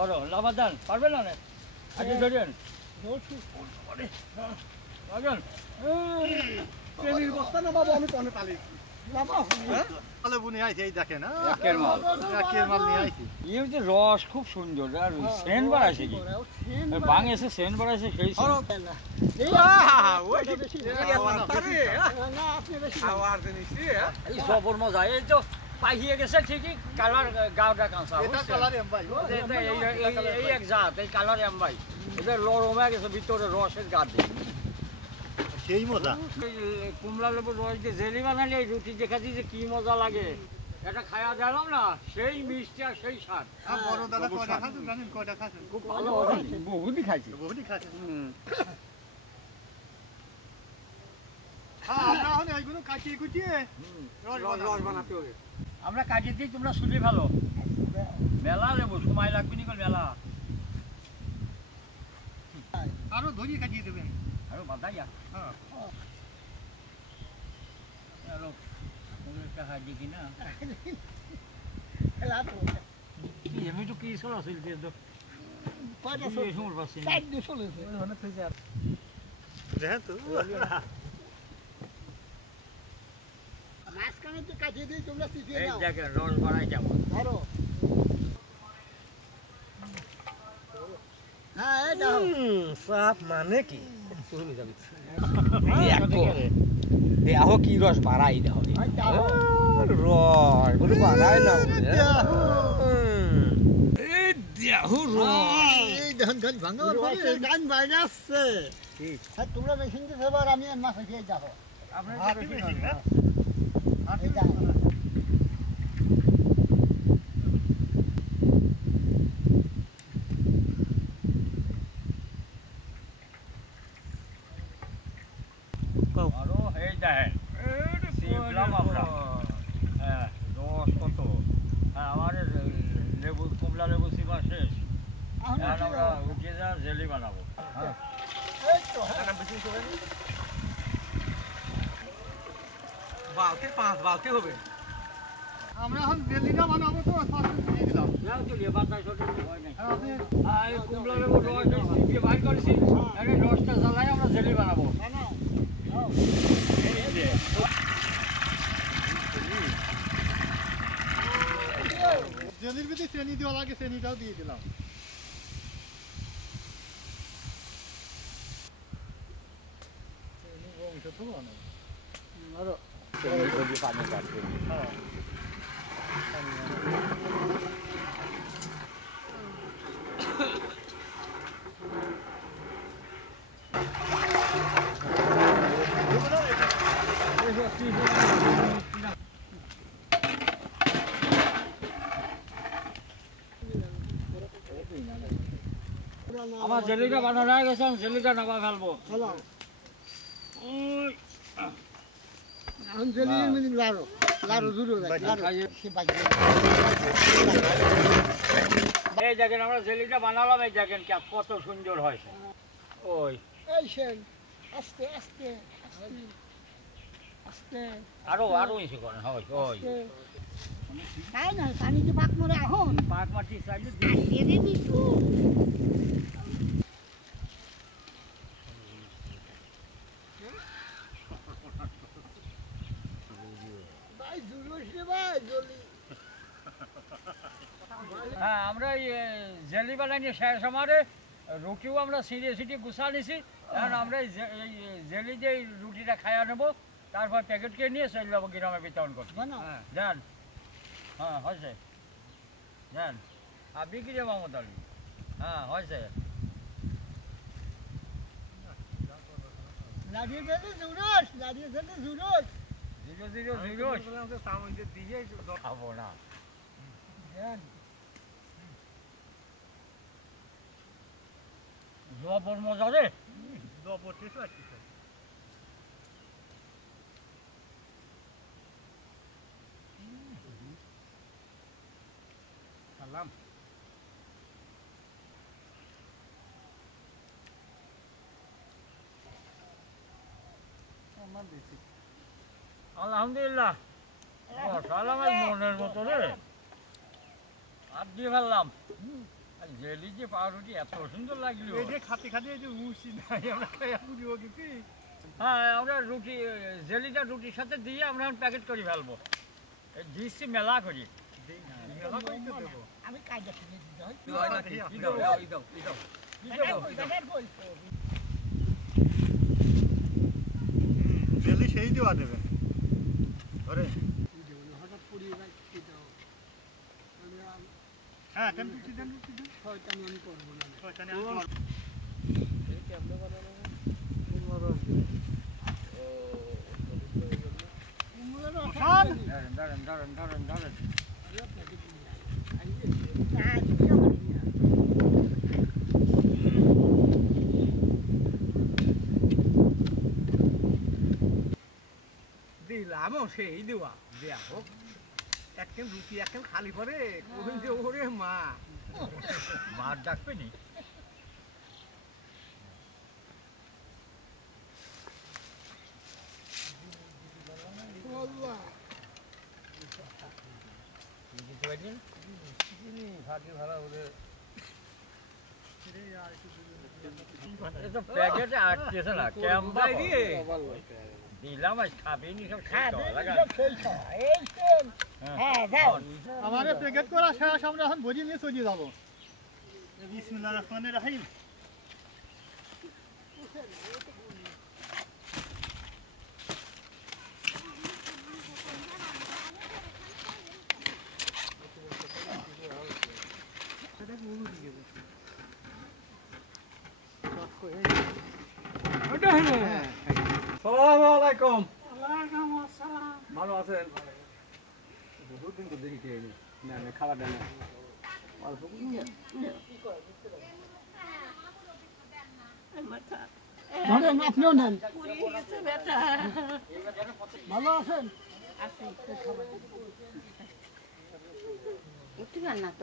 করো লাভাদান পারবেন না আগে ধরেন পারবেন ট্রেনের বস্তা না বাবা আমি কোনে পালি তাহলে বুনি আইছে এই দেখেন একের মাল নিয়ে আইছি এই যে রস খুব সুন্দর আর সেন্ট বাড়াইছে কি বাংলাদেশে সেন্ট বাড়াইছে সেই এই সবর মজা এই তো পাইয়ে গেছে ঠিকই কালার গাওটা কাঁচা এই এক জাত এই কালার এমবাই এটা লরমে গেছে ভিতরে রসের গাছ দিয়ে সেই মজা কুমড়া লেবুর রস দিয়ে জেলি বানালে এই রুটি দেখাচ্ছি যে কি মজা লাগে এটা খাওয়া দিলাম না সেই মিষ্টি আর সেই স্বাদ বড় দাদা কয়টা খাচ্ছেন জানেন কয়টা খাচ্ছেন খুব ভালো বহুতই খাইছি বহুতই খাচ্ছেন আমরা এখন এইগুলো কাটিয়ে কুটিয়ে রস বানাতে হবে আমরা কাটিয়ে দিই তোমরা শুনে ভালো মেলা লেবু সময় লাগবে নি মেলা আরো ধরিয়ে কাটিয়ে দেবেন আরো বাদাইয়া হ্যাঁ আরো একটা হাজি কিনা আমি তো কি চলা চলছে তো সময় পাচ্ছি দেখেন তো মাঝখানে তো কাটিয়ে দিয়ে তোমরা চিটিয়ে এই দাও দেখেন রস বাড়াই কেমন ধরো হ্যাঁ এই দাও সাপ মানে কি দেহ কি রস বাড়াই দেহ রস বলে বাড়াই না এই দেহ এই ধান গান ভাঙা গান বাইরে আসছে তোমরা মেশিন দিয়ে এবার আমি মাছ খেয়ে যাবো আপনারা কি বেশি না এই দাও আরো এই দেখেন শিবলাম আমরা হ্যাঁ রস কত হ্যাঁ আমার লেবু কমলা লেবু শিবা শেষ এখন আমরা উঠিয়ে যা জেলি বানাবো হ্যাঁ বালতি 5 বালতি হবে আমরা এখন জেলিটা বানাবো তো সসেজ দিয়ে দিলাম যাও চলিয়ে বাতাস ওঠে ভয় নেই আর আপনি এই কমলা লেবু রস দিয়ে বাইর করেছি এই রসটা জ্বালাই আমরা জেলি বানাবো এই যে জেলির ভিতরে চিনি দেওয়া লাগে চিনিটাও দিয়ে দিলাম বংশ তো অনেক আরো পানি কাটবে আমার জেলিটা বানানো হয়ে গেছে জেলিটা নামা ফেলবো হলো এখন জেলি মিনিট লাড়ো লাড়ো জুড়ো লাড়ো সে বাজবে এই দেখেন আমরা জেলিটা বানালাম এই দেখেন কত সুন্দর হয়েছে ওই এই সেন আস্তে আস্তে আস্তে আস্তে আরো ইসে করেন হয় ওই তাই না পানি যে পাক মরে এখন পাক মাটি চাইলে দিয়ে দিবি তো ভাই জুলুস রে ভাই জলি হ্যাঁ আমরা জেলি বানাই নিয়ে শেষ আমারে রুটিও আমরা সিটিয়ে গুছা নিছি কারণ আমরা এই জেলি দিয়ে রুটিটা খাইয়া নেবো তারপর প্যাকেট কিনে নিয়ে চলে যাবো গ্রামে বিতরণ করতে হ্যাঁ যান হ্যাঁ হয়েছে যান আর বিক্রি মোহাম্মদ আলী হ্যাঁ হয়েছে লাগিয়ে ফেলে জুলুস লাগিয়ে ফেলে জুলুস 000 খাবো না জবর মজা রে জবর টেস্ট লাগছে সালাম আলহামদুলিল্লাহ সালাম মনের মতো রে হাত দিয়ে ফেললাম আর জেলি যে পাউরুটি এত সুন্দর লাগলো। এই যে খাতে খাতে এই যে উঠছি নাই আমরা খাইয়া বুঝবো কি হ্যাঁ, আমরা রুটি জেলিটা রুটির সাথে দিয়ে আমরা প্যাকেট করে ফেলবো। দিচ্ছি মেলা করি। মেলা করে তো দেবো আমি কাজটা কিনে দিতে হয় জেলি সেই দেওয়া দেবেন ধরে হঠাৎ পড়িয়ে যাচ্ছে দাও হ্যাঁ টেম্পি দেন শয়তানি আমি করবো না শয়তানি আমি করব। ধরেন। দিলামও সেই দেওয়া দেয়া হোক একখান রুটি একখান খালি পরে কই যে ওরে মা মার ডাকবে নি? বুঝতে পারছেন? এ তো প্যাকেটে আটকেছে না, কেমন দিয়ে দিলাম আজ খাবেনি সব খাবে লাগা। সেই খাওয়া এই তেল হ্যাঁ দাও আমাদের প্যাকেট করা শেষ আমরা এখন ভরি নিয়ে চলে যাবো বিসমিল্লাহির রহমানির রহিম আসসালামু আলাইকুম ভালো আছেন দুদিন তো দেখি খেয়ে না না খাবার দেন অল্প ধরেন আপনিও নেন ভালো আছেন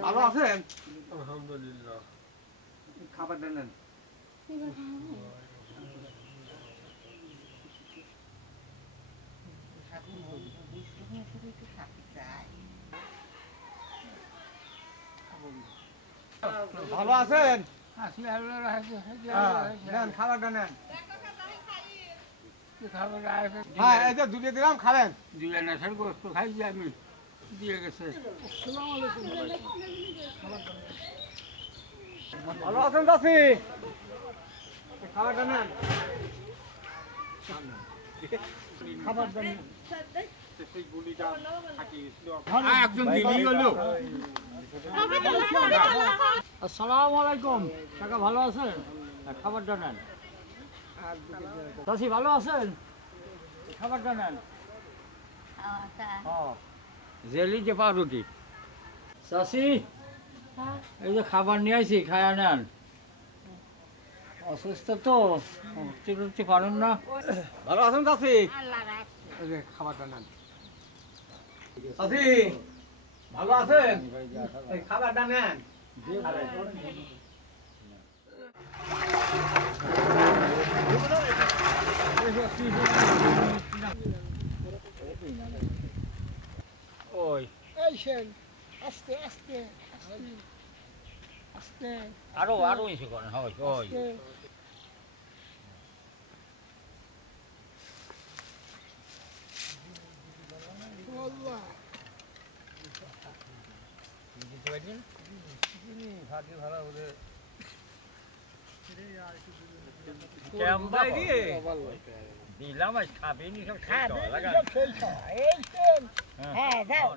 ভালো আছেন আলহামদুলিল্লাহ খাবার দেন ভালো আছেন নেন খাবার নেন হ্যাঁ এই যে দুটো দিলাম খাবেন দিয়ে নেশার গোস্ত খাইছি আমি, দিয়ে গেছে। ভালো আছেন চাচি খাবারটা নেন খাবার দেন একজন দিলি হলো। আসসালামু আলাইকুম কাকা, ভালো আছেন? খাবারটা নেন। চাচি ভালো আছেন? খাবারটা নেন। জেলি যে পাউরুটি। চাচি এই যে খাবার নিয়ে আইছি, খায়া নেন। অসুস্থ তো, উঠতে পারেন না। ভালো আছেন চাচি এই যে খাবারটা নেন চাচি ভালো আছেন এই খাবারটা নেন ওই এই সেন আস্তে আস্তে আস্তে আস্তে আরো ইসে করেন। ওই আস্তে আল্লাহ বুঝতে পারছেন? কেমন দিলাম আজ খাবেনি সব খাবে লাগা। সেই খাওয়া এই তেল হ্যাঁ দাও